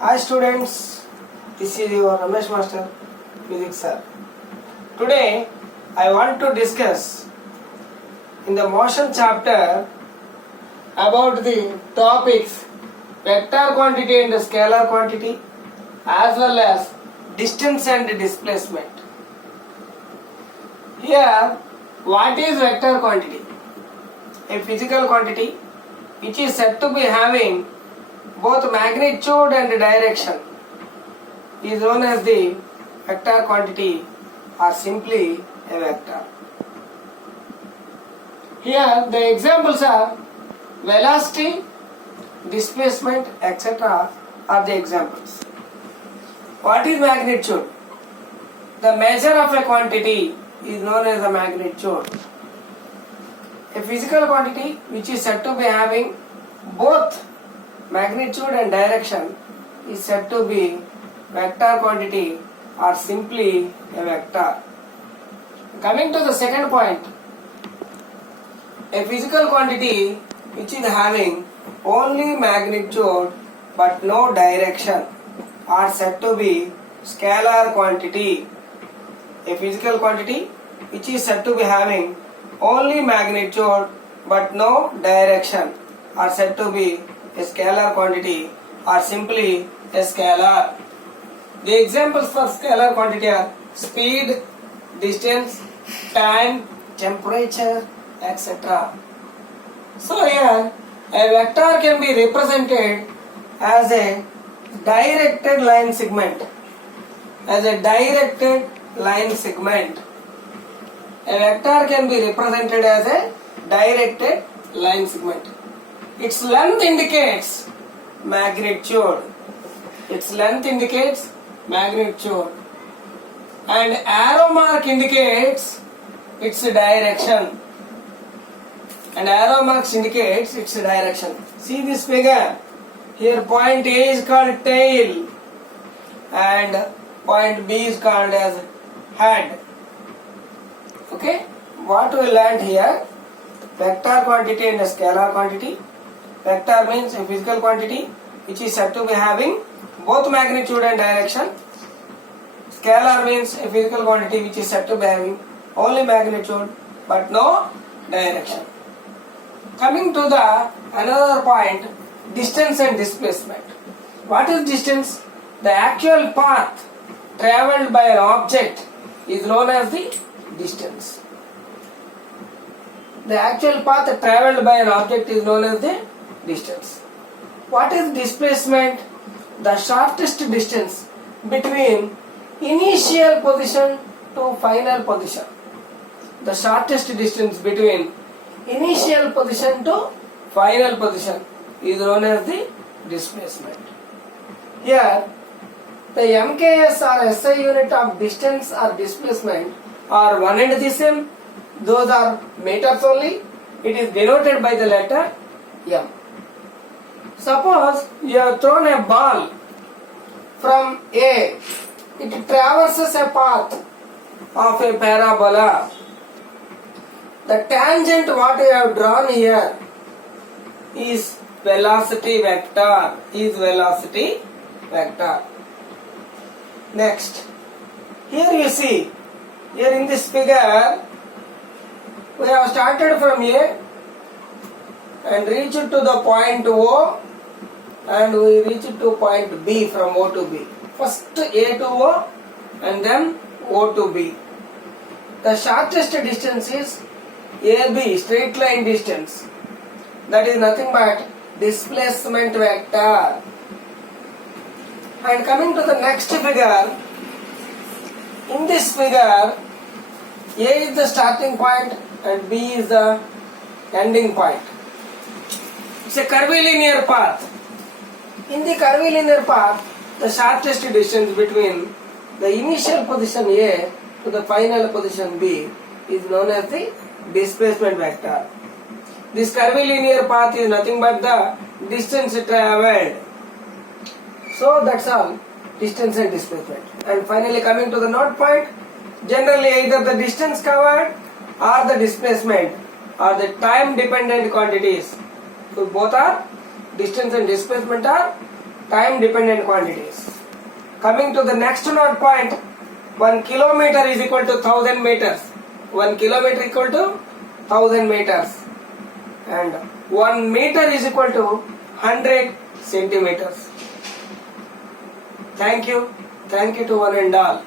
Hi students, this is your Ramesh Master, Physics sir. Today I want to discuss in the motion chapter about the topics vector quantity and scalar quantity as well as distance and displacement. Here, what is vector quantity? A physical quantity which is said to be having both magnitude and direction is known as the vector quantity or simply a vector. Here the examples are velocity, displacement, etc. are the examples. What is magnitude? The measure of a quantity is known as a magnitude. A physical quantity which is said to be having both magnitude and direction is said to be vector quantity or simply a vector. Coming to the second point, a physical quantity which is having only magnitude but no direction are said to be scalar quantity. A physical quantity which is said to be having only magnitude but no direction are said to be a scalar quantity or simply a scalar. The examples for scalar quantity are speed, distance, time, temperature, etc. So here a vector can be represented as a directed line segment. As a directed line segment. A vector can be represented as a directed line segment. Its length indicates magnitude. Its length indicates magnitude. And arrow mark indicates its direction. And arrow marks indicates its direction. See this figure. Here point A is called tail and point B is called as head. Okay, what we learned here, vector quantity and scalar quantity. Vector means a physical quantity which is said to be having both magnitude and direction. Scalar means a physical quantity which is said to be having only magnitude but no direction. Coming to the another point, distance and displacement. What is distance? The actual path travelled by an object is known as the distance. The actual path travelled by an object is known as the distance. What is displacement? The shortest distance between initial position to final position. The shortest distance between initial position to final position is known as the displacement. Here, the MKS or SI unit of distance or displacement are one and the same. Those are meters only. It is denoted by the letter M. Suppose you have thrown a ball from A. It traverses a path of a parabola. The tangent what you have drawn here is velocity vector. Next, here you see, here in this figure, we have started from A and reached to the point O and we reached to point B from O to B. First A to O and then O to B. The shortest distance is AB, straight line distance. That is nothing but displacement vector. And coming to the next figure, in this figure, A is the starting point and B is the ending point. It's a curvilinear path. In the curvilinear path, the shortest distance between the initial position A to the final position B is known as the displacement vector. This curvilinear path is nothing but the distance travelled. So that's all, distance and displacement. And finally coming to the note point, generally either the distance covered or the displacement are the time dependent quantities. So both are, distance and displacement are time dependent quantities. Coming to the next note point, 1 kilometer is equal to 1000 meters. 1 kilometer equal to 1000 meters. And 1 meter is equal to 100 centimeters. Thank you. Thank you to one and all.